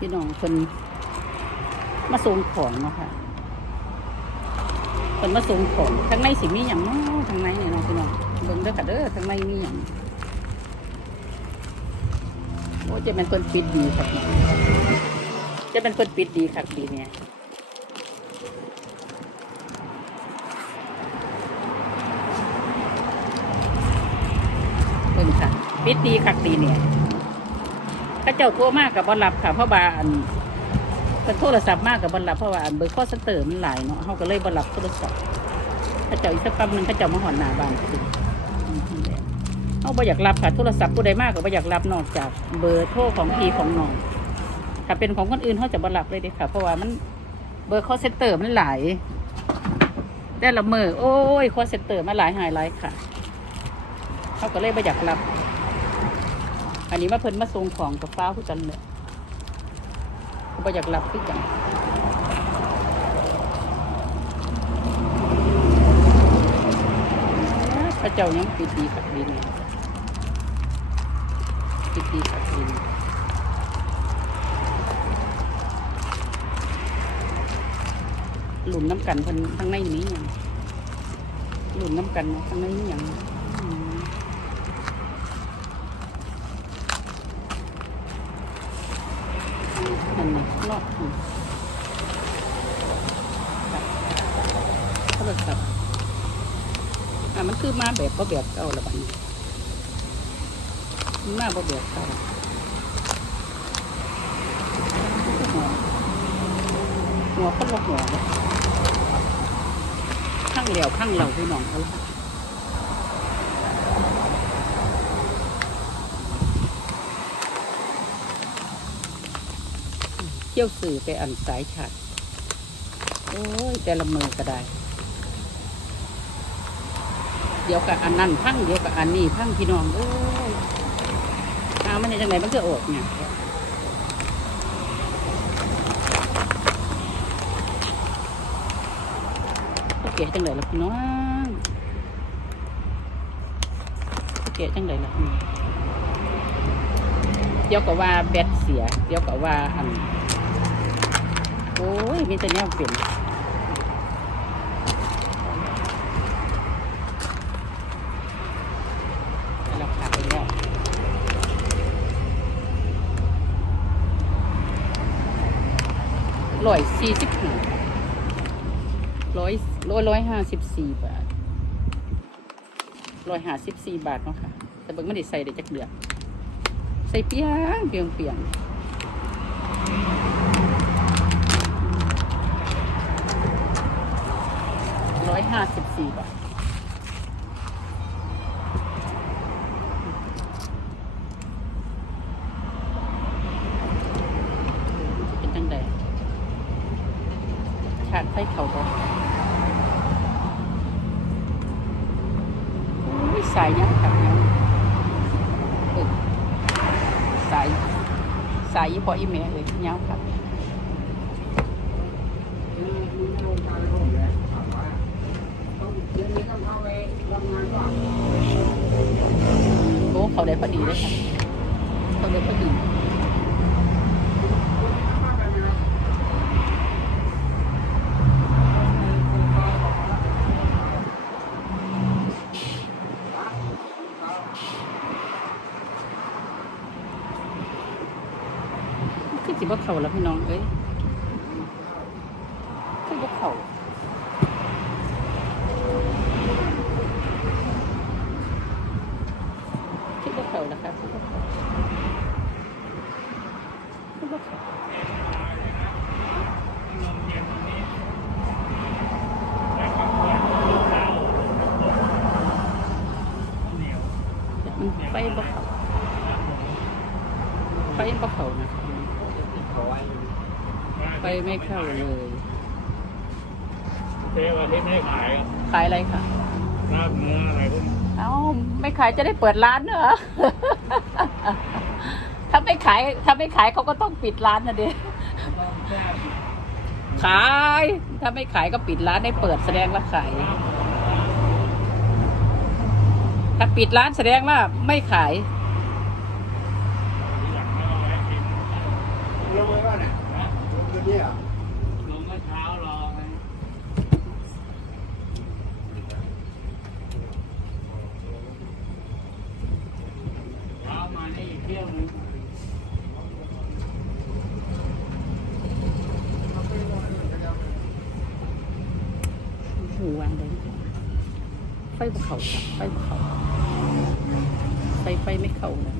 พี่น้องคนมาส่งของเนาะค่ะคนมาส่งของทางในสิมีอย่างเนาะทางในเนี่ยเนาะพี่น้องเบิ่งเด้อค่ะเด้อทางในมีอย่างโอ้จะเป็นคนปิดดีครับจะเป็นคนปิดดีครับดีเนี่ยเบิ่งค่ะ ปิดดีคักดีเนี่ย เขาเจ้าโทรมากกับบอลลับค่ะเพราะว่าอันเป็นโทรศัพท์มากกับบอลลับเพราะว่าอันเบอร์ข้อเสนอมันหลายเนาะเขาก็เลยบอลลับโทรศัพท์เขาเจ้าอีกสักปั๊มหนึ่งเขาเจ้ามาหอนหน้าบ้านสิเขาบ่อยากรับค่ะโทรศัพท์ผู้ใดมากก็บ่อยากรับนอกจากเบอร์โทรของพี่ของน้องถ้าเป็นของคนอื่นเขาจะบอลลับเลยเด้ค่ะ เพราะว่ามันเบอร์ข้อเซ็นเตอร์มันหลายแต่ละเมอโอ้ยข้อเซ็นเตอร์มันหลายหายหลายค่ะเขาก็เลยบ่อยากรับ อันนี้มาเพิ่นมาส่งของกับฟ้าคือกันเลยเขาบ่อยากหลับคือกันพระเจ้ายังปิดดีขัดดินปิดดีขัดดินหลุมน้ำกันเพิ่นข้างในนี้ยังหลุมน้ำกันเนาะข้างในนี้ยังอืมันนี้นอกอืมโทรศัพท์อะมันคือมาแบบก็แบบเก่าละบัดนี้มาบ่แบบเก่าหัวคนละหัวข้างเหลียวข้างเหล่าพี่น้องเขา เที่ยวสื่อไปอันสายฉัดโอ้ย แต่ละมือก็ได้ เดี๋ยวกับอันนั้นพังเดี๋ยวกับอันนี้พังพี่น้องโอ้ยเอามันจะจังไหนมันจะออกเนี่ยเก๋จังไหนล่ะพี่น้องเก๋จังไหนล่ะเดี๋ยวก็ว่าแบตเสีย เดี๋ยวก็ว่าอัน โอ้ย มีแต่แนวเปลี่ยนเราขาดไปแล้วร้อยสี่สิบห้าร้อยร้อยร้อยห้าสิบสี่บาทร้อยห้าสิบสี่บาทเนาะค่ะ แต่เบิ่งไม่ได้ใส่ได้จักเดือนใส่เปียงเปียงเปียง ร้อยห้าสิบสี่บาทเป็นจังไดชาติไฟเขาบอกสายยังขับยังสายสายอีพออีเมลเลยยังขับ โอ้เขาได้พอดีเลยค่ะเขาได้พอดีคือสิบ่เขาแล้วพี่น้องเอ้ยคือบ่เขา คือบ่เข่าแล้วครับคือบ่เข่าคือบ่เข่ามันไฟบ่เข่าไฟบ่เข่านะครับไฟไม่เข้าเลยเจ๊วันนี้ไม่ได้ขายขายอะไรคะลาบเนื้ออะไรพวกนี้เอ้าไม่ขายจะได้เปิดร้านเหรอ ถ้าไม่ขายถ้าไม่ขายเขาก็ต้องปิดร้านนะเด็ขาย ถ้าไม่ขายก็ปิดร้านได้เปิดแสดงว่าขาย ถ้าปิดร้านแสดงว่าไม่ขายอยากให้เอาไว้กินลงไปบ้านเนี่ย ลงเมื่อเช้ารอไงเช้ามานี่อีกเที่ยว หูวางเลยไฟบ่เขาค่ะไฟบ่เขาไฟไฟไม่เข้านะ